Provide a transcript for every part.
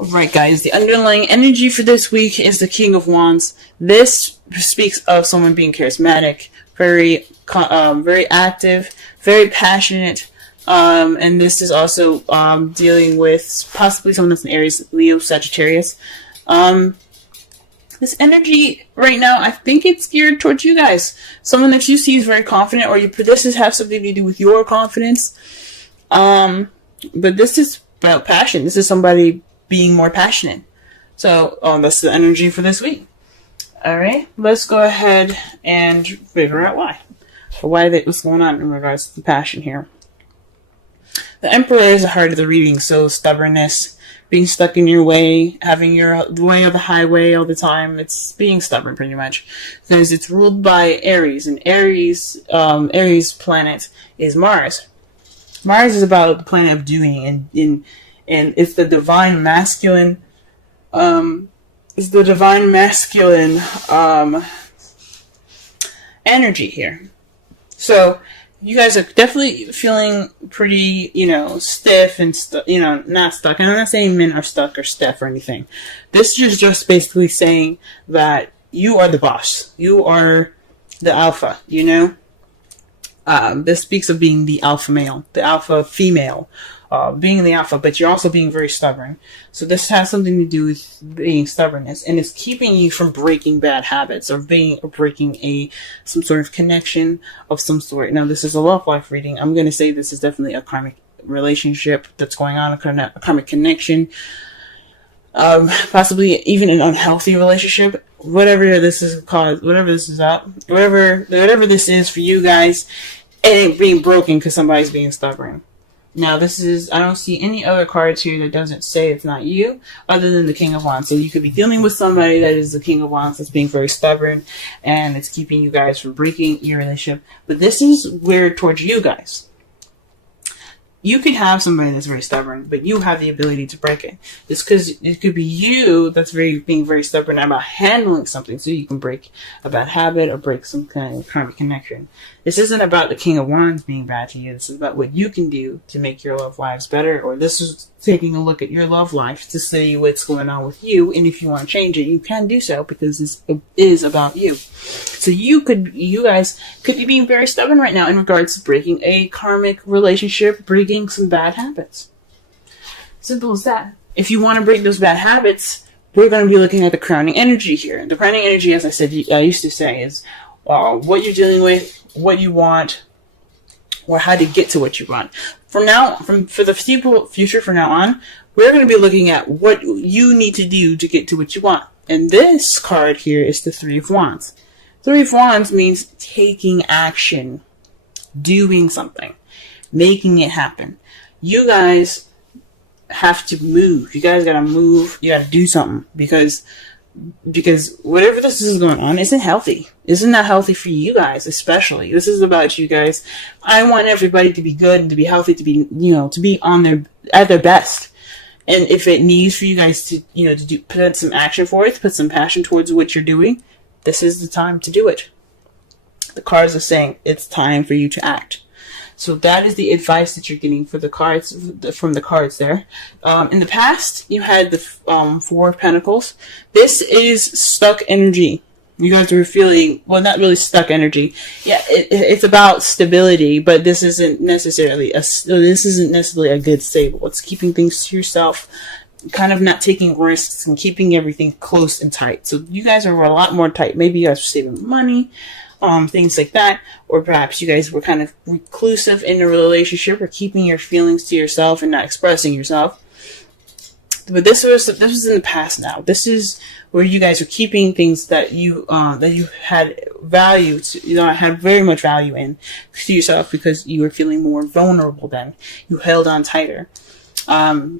Alright guys, the underlying energy for this week is the King of Wands. This speaks of someone being charismatic, very active, very passionate, and this is also dealing with possibly someone that's an Aries, Leo, Sagittarius. This energy right now, I think it's geared towards you guys. Someone that you see is very confident, or this has something to do with your confidence. But this is about passion. This is somebody being more passionate. So, that's the energy for this week. Alright, let's go ahead and figure out why. What's going on in regards to the passion here. The Emperor is the heart of the reading, so stubbornness, being stuck in your way, having your way of the highway all the time. It's being stubborn, pretty much. Because it's ruled by Aries, and Aries planet is Mars. Mars is about the planet of doing, and it's the divine masculine, energy here. So, you guys are definitely feeling pretty, stiff and, not stuck. And I'm not saying men are stuck or stiff or anything. This is just basically saying that you are the boss. You are the alpha, This speaks of being the alpha male, the alpha female, being the alpha, but you're also being very stubborn. So this has something to do with being stubbornness, and it's keeping you from breaking bad habits or breaking some sort of connection of some sort. Now, this is a love life reading. I'm going to say this is definitely a karmic relationship that's going on, a karmic connection, possibly even an unhealthy relationship. Whatever this is called, whatever this is for you guys, it ain't being broken because somebody's being stubborn. Now, I don't see any other cards here that doesn't say it's not you, other than the King of Wands. So you could be dealing with somebody that is the King of Wands that's being very stubborn, and it's keeping you guys from breaking your relationship. But this is weird towards you guys. You could have somebody that's very stubborn, but you have the ability to break it. It's because it could be you that's being very stubborn about handling something, so you can break a bad habit or break some kind of karmic connection. This isn't about the King of Wands being bad to you. This is about what you can do to make your love lives better, or this is taking a look at your love life to see what's going on with you, and if you want to change it, you can do so, because this is about you. So you guys could be being very stubborn right now in regards to breaking a karmic relationship, breaking some bad habits. Simple as that. If you want to break those bad habits, we're going to be looking at the crowning energy here. The crowning energy, as I used to say, is what you're dealing with, what you want, or how to get to what you want. For the future from now on, we're going to be looking at what you need to do to get to what you want. And this card here is the Three of Wands. Three of Wands means taking action, doing something, making it happen. You guys have to move. You guys gotta move. You gotta do something, because whatever this is going on isn't healthy. Isn't that healthy for you guys, especially? This is about you guys. I want everybody to be good and to be healthy, to be, to be at their best. And if it needs for you guys to, put some action for it, to put some passion towards what you're doing, this is the time to do it. The cards are saying it's time for you to act. So that is the advice that you're getting from the cards there. In the past, you had the Four of Pentacles. This is stuck energy. You guys were feeling, well, not really stuck energy. Yeah, it's about stability, but this isn't necessarily a good stable. It's keeping things to yourself, kind of not taking risks and keeping everything close and tight. So you guys are a lot more tight. Maybe you guys were saving money, things like that, or perhaps you guys were kind of reclusive in a relationship, or keeping your feelings to yourself and not expressing yourself. But this was in the past now. This is where you guys are keeping things that you had value to, had very much value in to yourself, because you were feeling more vulnerable then. You held on tighter.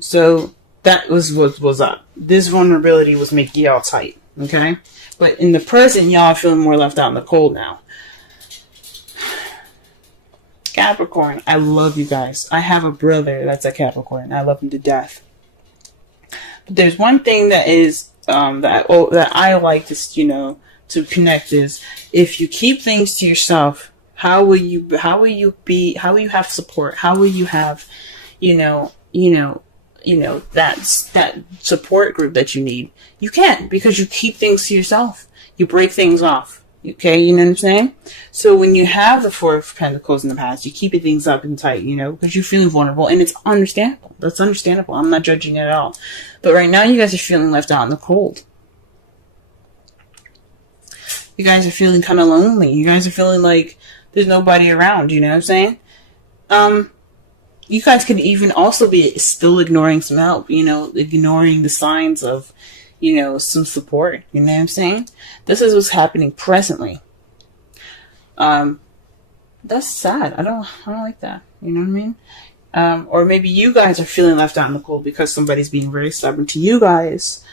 So that was up. This vulnerability was making y'all tight. Okay? But in the present, y'all are feeling more left out in the cold now. Capricorn, I love you guys. I have a brother that's a Capricorn. I love him to death. But there's one thing that is that I like to connect is, if you keep things to yourself, how will you have support? How will you have that support group that you need. You can't, because you keep things to yourself. You break things off. Okay, you know what I'm saying? So when you have the Four of Pentacles in the past, you keep things up and tight, because you're feeling vulnerable, and it's understandable. That's understandable. I'm not judging it at all. But right now, you guys are feeling left out in the cold. You guys are feeling kind of lonely. You guys are feeling like there's nobody around, you know what I'm saying? You guys could even also be still ignoring some help, ignoring the signs of, some support, you know what I'm saying? This is what's happening presently. That's sad. I don't like that. You know what I mean? Or maybe you guys are feeling left out in the cold because somebody's being very stubborn to you guys.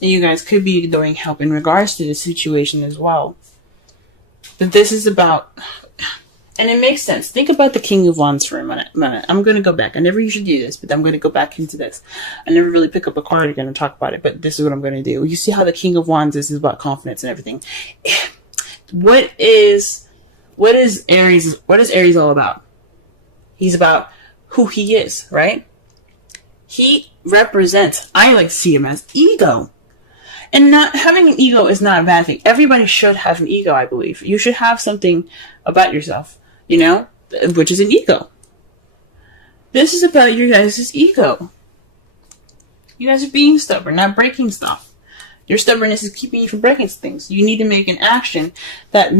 You guys could be ignoring help in regards to the situation as well. But this is about, and it makes sense. Think about the King of Wands for a minute. I'm going to go back. I never usually do this, but I'm going to go back into this. I never really pick up a card again and talk about it, but this is what I'm going to do. You see how the King of Wands is about confidence and everything. What is Aries all about? He's about who he is, right? He represents, I like to see him as ego. And not having an ego is not a bad thing. Everybody should have an ego, I believe. You should have something about yourself, which is an ego. This is about your guys' ego. You guys are being stubborn, not breaking stuff. Your stubbornness is keeping you from breaking things. You need to make an action that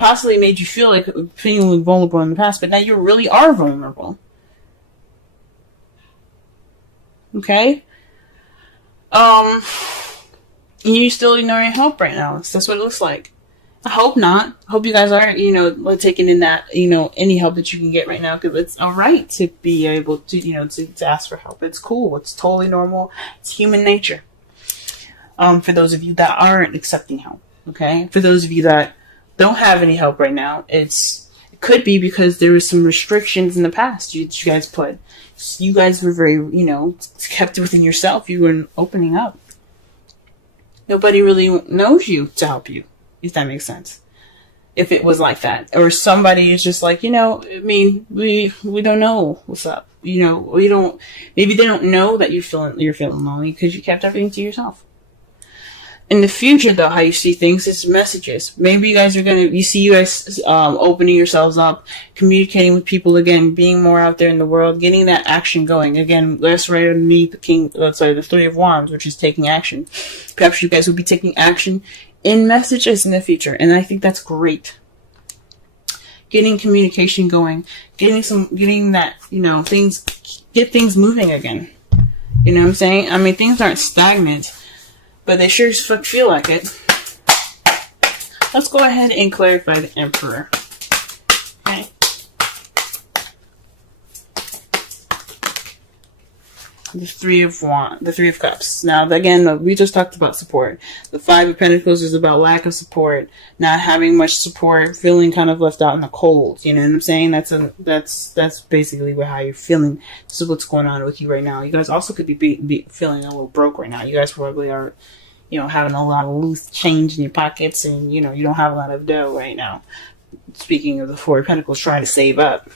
possibly made you feel like feeling vulnerable in the past, but now you really are vulnerable. Okay? You still ignoring help right now. That's what it looks like. I hope not. I hope you guys are, taking in that, any help that you can get right now, because it's all right to be able to, to ask for help. It's cool. It's totally normal. It's human nature. For those of you that aren't accepting help, okay? For those of you that don't have any help right now, it could be because there was some restrictions in the past you guys put. You guys were very, kept it within yourself. You weren't opening up. Nobody really knows you to help you, if that makes sense. If it was like that. Or somebody is just like, we don't know what's up. Maybe they don't know that you're feeling lonely because you kept everything to yourself. In the future, though, how you see things is messages. Maybe you guys opening yourselves up, communicating with people again, being more out there in the world, getting that action going. Again, that's right underneath the Three of Wands, which is taking action. Perhaps you guys will be taking action in messages in the future, and I think that's great. Getting communication going, get things moving again. You know what I'm saying? I mean, things aren't stagnant, but they sure as fuck feel like it. Let's go ahead and clarify the Emperor. Okay. The Three of Cups. Now, again, we just talked about support. The Five of Pentacles is about lack of support, not having much support, feeling kind of left out in the cold. You know what I'm saying? That's basically how you're feeling. This is what's going on with you right now. You guys also could be feeling a little broke right now. You guys probably are, having a lot of loose change in your pockets, and you don't have a lot of dough right now. Speaking of the Four of Pentacles, trying to save up.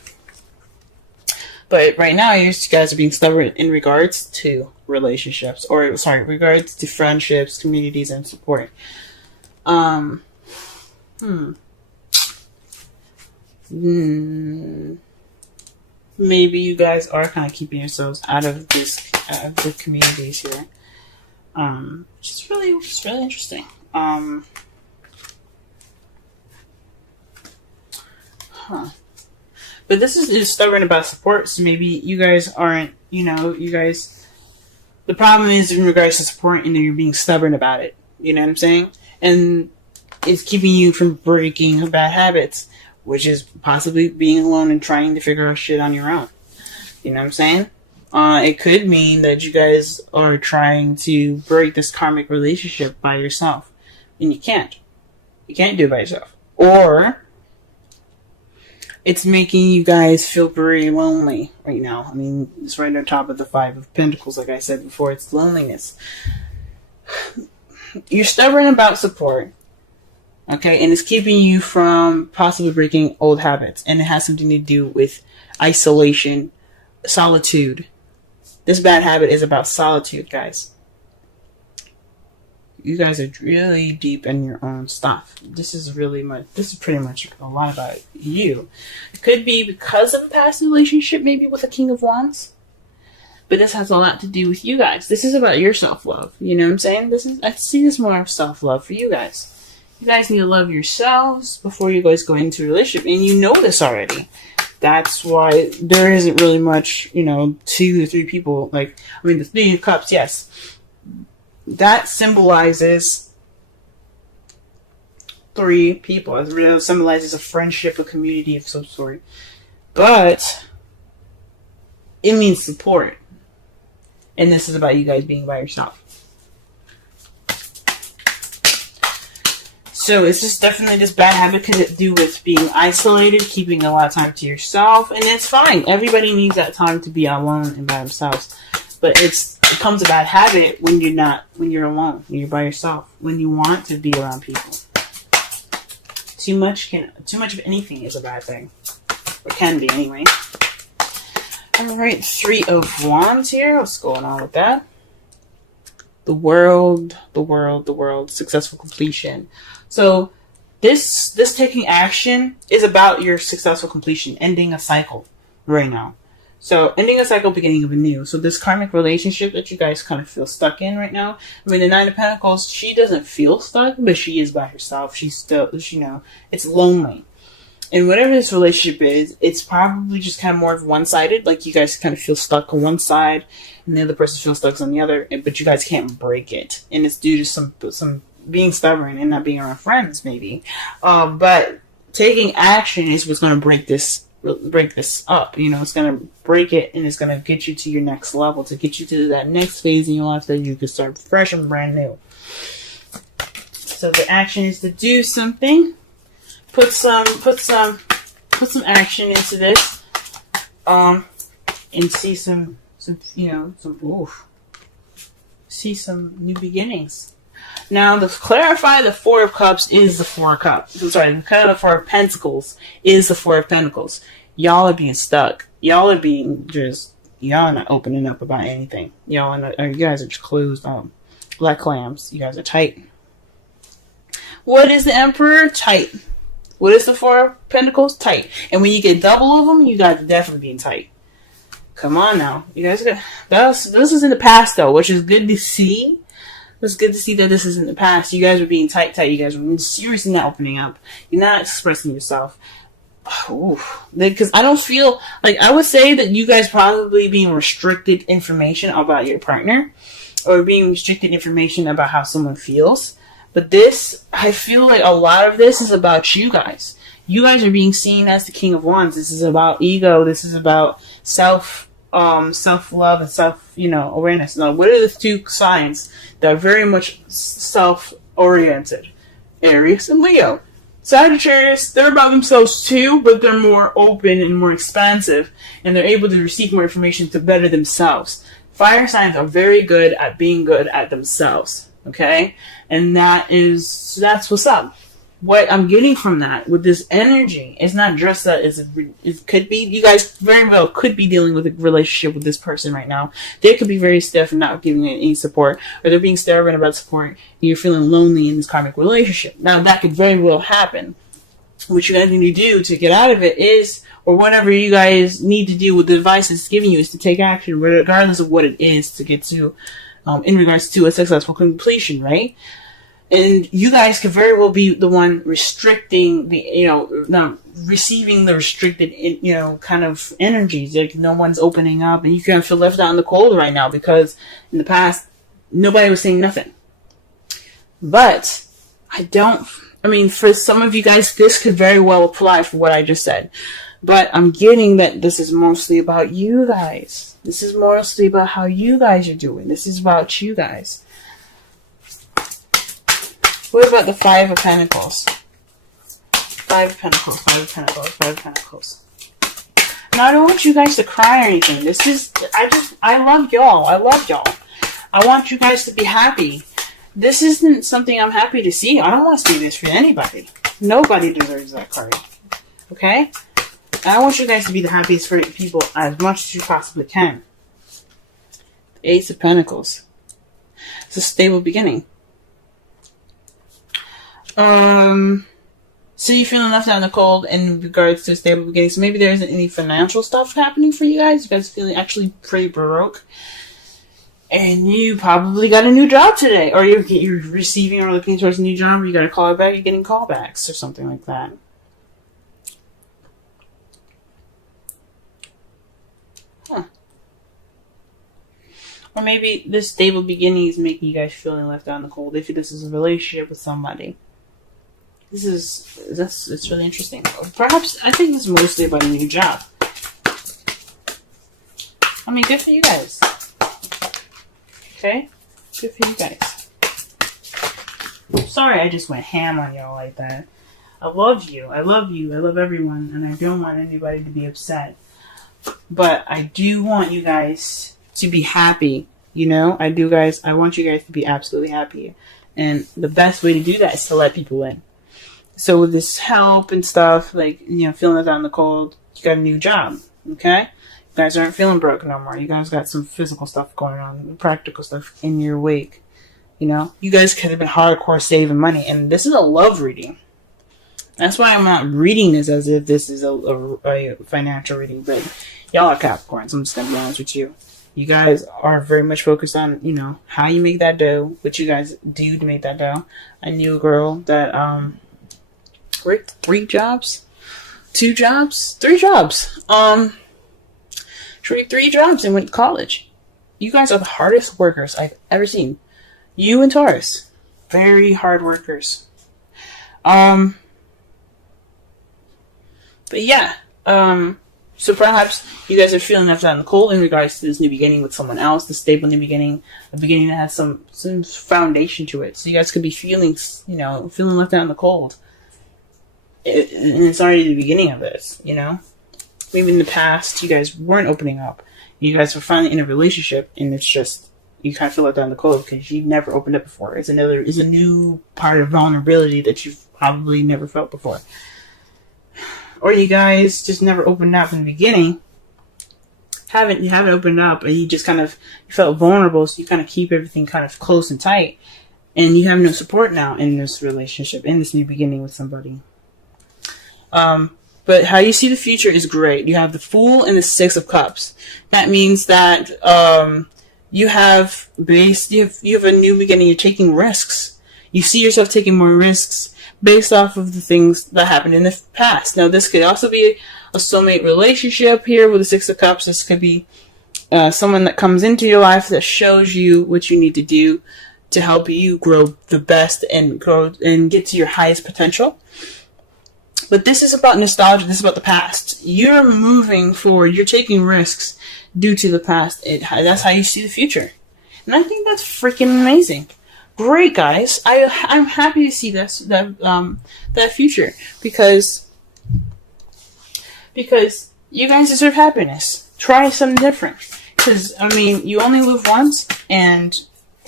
But right now, you guys are being stubborn in regards to relationships, regards to friendships, communities, and support. Maybe you guys are kind of keeping yourselves out of the communities here. Which is really interesting. But this is stubborn about support, so maybe you guys aren't, the problem is in regards to support, and you're being stubborn about it. You know what I'm saying? And it's keeping you from breaking bad habits, which is possibly being alone and trying to figure out shit on your own. You know what I'm saying? It could mean that you guys are trying to break this karmic relationship by yourself, and you can't. You can't do it by yourself. Or it's making you guys feel very lonely right now. I mean, it's right on top of the Five of Pentacles, like I said before. It's loneliness. You're stubborn about support. Okay, and it's keeping you from possibly breaking old habits, and it has something to do with isolation, solitude. This bad habit is about solitude, guys. You guys are really deep in your own stuff. This is pretty much a lot about you. It could be because of the past relationship, maybe with a King of Wands. But this has a lot to do with you guys. This is about your self-love. You know what I'm saying? I see this more of self-love for you guys. You guys need to love yourselves before you guys go into a relationship. And you know this already. That's why there isn't really much, 2 to 3 people. The 3 of Cups, yes. That symbolizes 3 people. It really symbolizes a friendship, a community of some sort. But it means support. And this is about you guys being by yourself. So it's just definitely this bad habit can do with being isolated, keeping a lot of time to yourself, and it's fine. Everybody needs that time to be alone and by themselves. But it becomes a bad habit when you're alone, when you're by yourself, when you want to be around people. Too much of anything is a bad thing. Or can be anyway. Alright, 3 of Wands here. What's going on with that? The world, successful completion. So this taking action is about your successful completion, ending a cycle right now. So ending a cycle, beginning of a new. So this karmic relationship that you guys kind of feel stuck in right now. The 9 of Pentacles, she doesn't feel stuck, but she is by herself. She's still, it's lonely. And whatever this relationship is, it's probably just kind of more of one-sided. Like you guys kind of feel stuck on one side, and the other person feels stuck on the other. But you guys can't break it, and it's due to some being stubborn and not being around friends, maybe. But taking action is what's going to break this up. It's going to break it, and it's going to get you to your next level, to get you to that next phase in your life that you can start fresh and brand new. So the action is to do something. Put some action into this, and see some new beginnings. Now, to clarify, the 4 of Cups is the 4 of Cups. I'm sorry, kind of the 4 of Pentacles is the 4 of Pentacles. Y'all are being stuck. Y'all are not opening up about anything. You guys are just closed like clams. You guys are tight. What is the Emperor? Tight. What is the 4 of Pentacles? Tight. And when you get double of them, you guys are definitely being tight. Come on now. You guys got this is in the past though, which is good to see. It's good to see that this is in the past. You guys are being tight. You guys are seriously not opening up. You're not expressing yourself. Because I don't feel like, I would say that you guys probably being restricted information about your partner, or being restricted information about how someone feels. But this, I feel like a lot of this is about you guys. You guys are being seen as the King of Wands. This is about ego. This is about self-love and self-awareness. Now, what are the 2 signs that are very much self-oriented? Aries and Leo. Sagittarius, they're about themselves too, but they're more open and more expansive, and they're able to receive more information to better themselves. Fire signs are very good at being good at themselves. Okay? And that's what's up. What I'm getting from that, with this energy, it's not just that it could be, you guys very well could be dealing with a relationship with this person right now. They could be very stiff and not giving any support, or they're being stubborn about support, and you're feeling lonely in this karmic relationship. Now, that could very well happen. What you guys need to do to get out of it is, or whatever you guys need to do with the advice it's giving you, is to take action, regardless of what it is, to get to in regards to a successful completion, right? And you guys could very well be the one restricting receiving the restricted, kind of energies. Like no one's opening up, and you kind of feel left out in the cold right now because in the past, nobody was saying nothing. But for some of you guys, this could very well apply for what I just said. But I'm getting that this is mostly about you guys. This is mostly about how you guys are doing. This is about you guys. What about the 5 of Pentacles? 5 of Pentacles, 5 of Pentacles, 5 of Pentacles. Now, I don't want you guys to cry or anything. I love y'all. I want you guys to be happy. This isn't something I'm happy to see. I don't want to see this for anybody. Nobody deserves that card. Okay? I want you guys to be the happiest for people as much as you possibly can. The Ace of Pentacles. It's a stable beginning. So you're feeling left out in the cold in regards to a stable beginning. So maybe there isn't any financial stuff happening for you guys. You guys feeling actually pretty broke. And you probably got a new job today. Or you're receiving or looking towards a new job. Or you got a call back. You're getting callbacks or something like that. Huh. Or maybe this stable beginning is making you guys feeling left out in the cold. If this is a relationship with somebody. It's really interesting. Perhaps, I think it's mostly about a new job. I mean, good for you guys. Okay? Good for you guys. Sorry I just went ham on y'all like that. I love you. I love you. I love everyone. And I don't want anybody to be upset. But I do want you guys to be happy. You know? I want you guys to be absolutely happy. And the best way to do that is to let people in. So with this help and stuff, like, you know, feeling it out in the cold, you got a new job, okay? You guys aren't feeling broke no more. You guys got some physical stuff going on, practical stuff in your wake, you know? You guys could have been hardcore saving money, and this is a love reading. That's why I'm not reading this as if this is a financial reading, but y'all are Capricorns, I'm just going to be honest with you. You guys are very much focused on, you know, how you make that dough, what you guys do to make that dough. I knew a girl that, worked 3 jobs? 2 jobs? 3 jobs. She worked 3 jobs and went to college. You guys are the hardest workers I've ever seen. You and Taurus. Very hard workers. But yeah. So perhaps you guys are feeling left out in the cold in regards to this new beginning with someone else, the stable new beginning, a beginning that has some foundation to it. So you guys could be feeling, you know, feeling left out in the cold. And it's already the beginning of this, you know? Maybe in the past, you guys weren't opening up. You guys were finally in a relationship, and it's just, you kind of feel left out in the cold because you've never opened up before. It's a new part of vulnerability that you've probably never felt before. Or you guys just never opened up in the beginning. You haven't opened up, and you just kind of you felt vulnerable, so you kind of keep everything kind of close and tight. And you have no support now in this relationship, in this new beginning with somebody. But how you see the future is great. You have the Fool and the 6 of Cups. That means that you have a new beginning. You're taking risks. You see yourself taking more risks based off of the things that happened in the past. Now, this could also be a soulmate relationship here with the 6 of Cups. This could be someone that comes into your life that shows you what you need to do to help you grow the best and grow and get to your highest potential. But this is about nostalgia. This is about the past. You're moving forward. You're taking risks due to the past. That's how you see the future. And I think that's freaking amazing. Great, guys. I'm happy to see that future because you guys deserve happiness. Try something different. Because, I mean, you only live once, and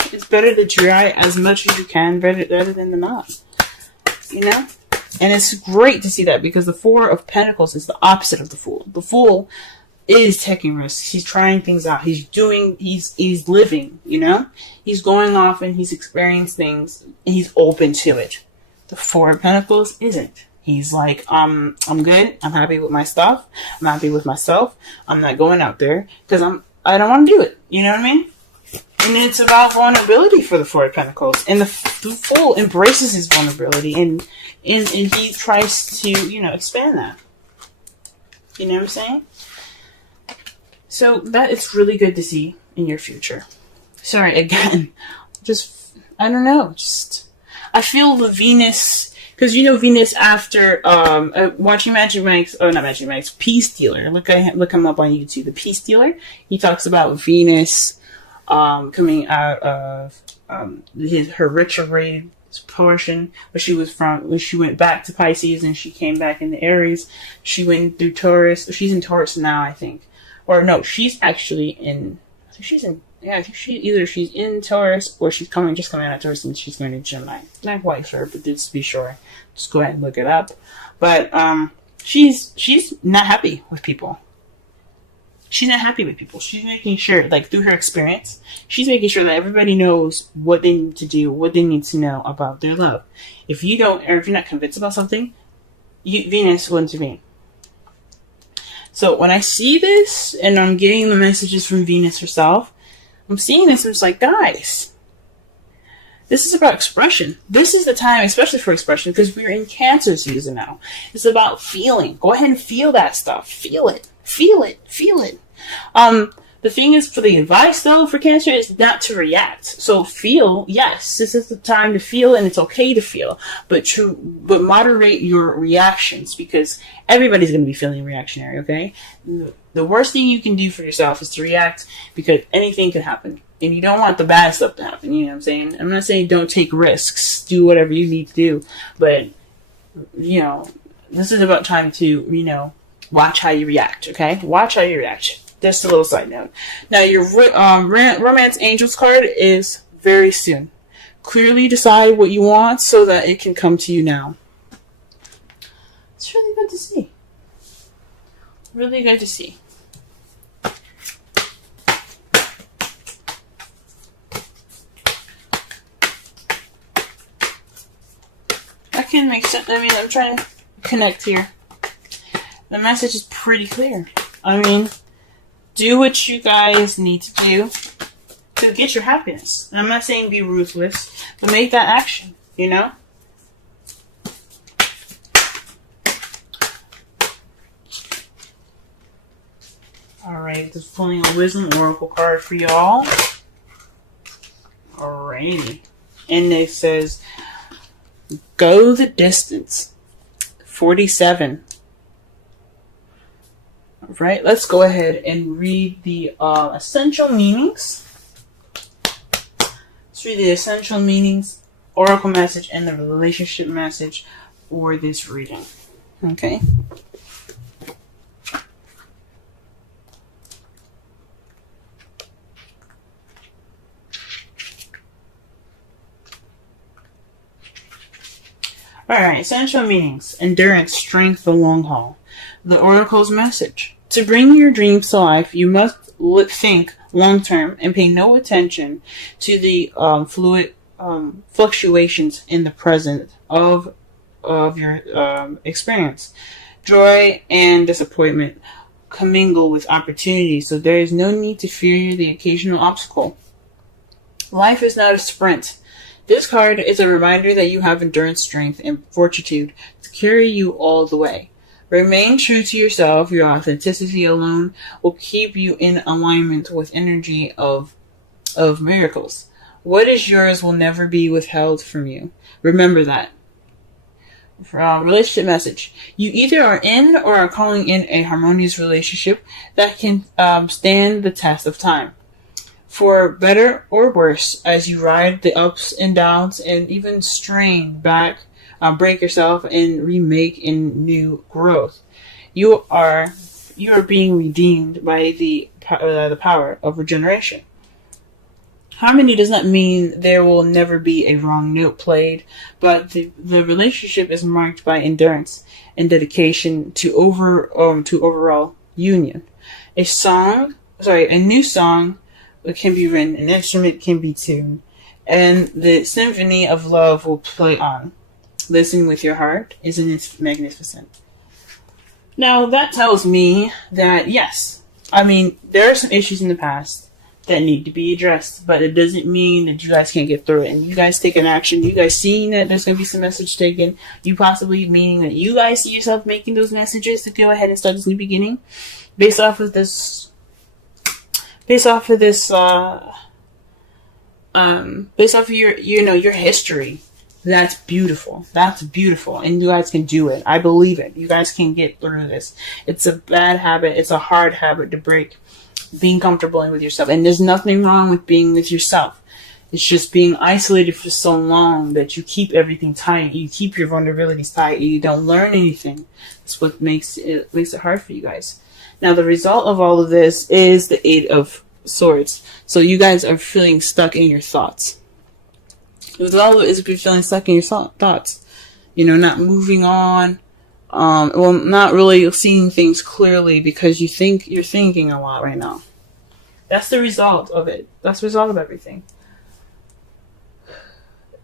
it's better to try as much as you can, better than not. You know? And it's great to see that because the 4 of Pentacles is the opposite of the Fool. The Fool is taking risks. He's trying things out. He's living, you know? He's going off and he's experiencing things and he's open to it. The 4 of Pentacles isn't. He's like, I'm good. I'm happy with my stuff. I'm happy with myself. I'm not going out there because I don't want to do it. You know what I mean? And it's about vulnerability for the 4 of Pentacles. And the Fool embraces his vulnerability and he tries to, you know, expand that. You know what I'm saying? So that is really good to see in your future. Sorry, again. I don't know. I feel the Venus, because you know Venus after, watching Magic Mike's, not Magic Mike's, Peace Dealer. Look him up on YouTube. The Peace Dealer. He talks about Venus, coming out of, her retrograde portion where she went back to Pisces and she came back into Aries. She went through Taurus. She's in Taurus now, I think. Or no, she's actually in Yeah, I think she's in Taurus or she's just coming out of Taurus and she's going to Gemini. Not quite sure, but just to be sure, just go ahead and look it up. But she's not happy with people. She's not happy with people. She's making sure, like through her experience, she's making sure that everybody knows what they need to do, what they need to know about their love. If you don't, or if you're not convinced about something, Venus will intervene. So when I see this, and I'm getting the messages from Venus herself, I'm seeing this, and it's like, guys, this is about expression. This is the time, especially for expression, because we're in Cancer season now. It's about feeling. Go ahead and feel that stuff. Feel it. Feel it. Feel it. The thing is, for the advice, though, for Cancer, is not to react. So feel, yes, this is the time to feel, and it's okay to feel. But moderate your reactions, because everybody's going to be feeling reactionary, okay? The worst thing you can do for yourself is to react, because anything can happen. And you don't want the bad stuff to happen, you know what I'm saying? I'm not saying don't take risks. Do whatever you need to do. But, you know, this is about time to, watch how you react, okay? Watch how you react. Just a little side note. Now, your Romance Angels card is very soon. Clearly decide what you want so that it can come to you now. It's really good to see. Really good to see. I can make sense. I mean, I'm trying to connect here. The message is pretty clear. I mean, do what you guys need to do to get your happiness. And I'm not saying be ruthless, but make that action, Alright, just pulling a Wisdom Oracle card for y'all. Alrighty. And it says, go the distance. 47. Right, let's go ahead and read the essential meanings. Let's read the essential meanings, oracle message, and the relationship message for this reading. Okay. Alright, essential meanings. Endurance, strength, the long haul. The oracle's message. To bring your dreams to life, you must think long-term and pay no attention to the fluid fluctuations in the present of your experience. Joy and disappointment commingle with opportunity, so there is no need to fear the occasional obstacle. Life is not a sprint. This card is a reminder that you have endurance, strength, and fortitude to carry you all the way. Remain true to yourself. Your authenticity alone will keep you in alignment with energy of miracles. What is yours will never be withheld from you. Remember that. Relationship message. You either are in or are calling in a harmonious relationship that can stand the test of time. For better or worse, as you ride the ups and downs and even strain back, break yourself and remake in new growth. You are being redeemed by the power of regeneration. Harmony does not mean there will never be a wrong note played, but the relationship is marked by endurance and dedication to overall union. A new song can be written, an instrument can be tuned, and the symphony of love will play on. Listen with your heart. Isn't it magnificent? Now, that tells me that, yes, I mean, there are some issues in the past that need to be addressed, but it doesn't mean that you guys can't get through it. And you guys take an action. You guys seeing that there's going to be some message taken. You possibly meaning that you guys see yourself making those messages to go ahead and start this new beginning. Based off of your history. That's beautiful. That's beautiful. And you guys can do it. I believe it. You guys can get through this. It's a bad habit. It's a hard habit to break. Being comfortable with yourself. And there's nothing wrong with being with yourself. It's just being isolated for so long that you keep everything tight. You keep your vulnerabilities tight. You don't learn anything. That's what makes it hard for you guys. Now, the result of all of this is the Eight of Swords. So you guys are feeling stuck in your thoughts. The Devil is feeling stuck in your thoughts. You know, not moving on. Well, not really seeing things clearly because you're thinking a lot right now. That's the result of it. That's the result of everything.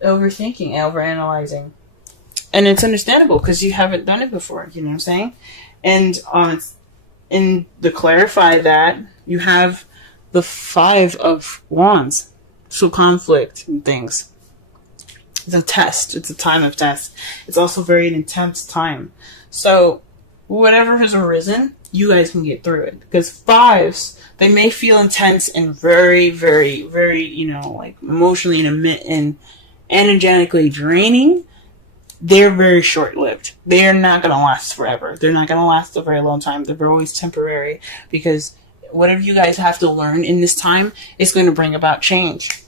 Overthinking, overanalyzing. And it's understandable because you haven't done it before, you know what I'm saying? And to clarify that, you have the 5 of Wands. So conflict and things. It's a test. It's a time of test. It's also very an intense time. So whatever has arisen, you guys can get through it. Because 5s, they may feel intense and very, very, very, you know, like emotionally and energetically draining. They're very short-lived. They're not going to last forever. They're not going to last a very long time. They're always temporary because whatever you guys have to learn in this time is going to bring about change.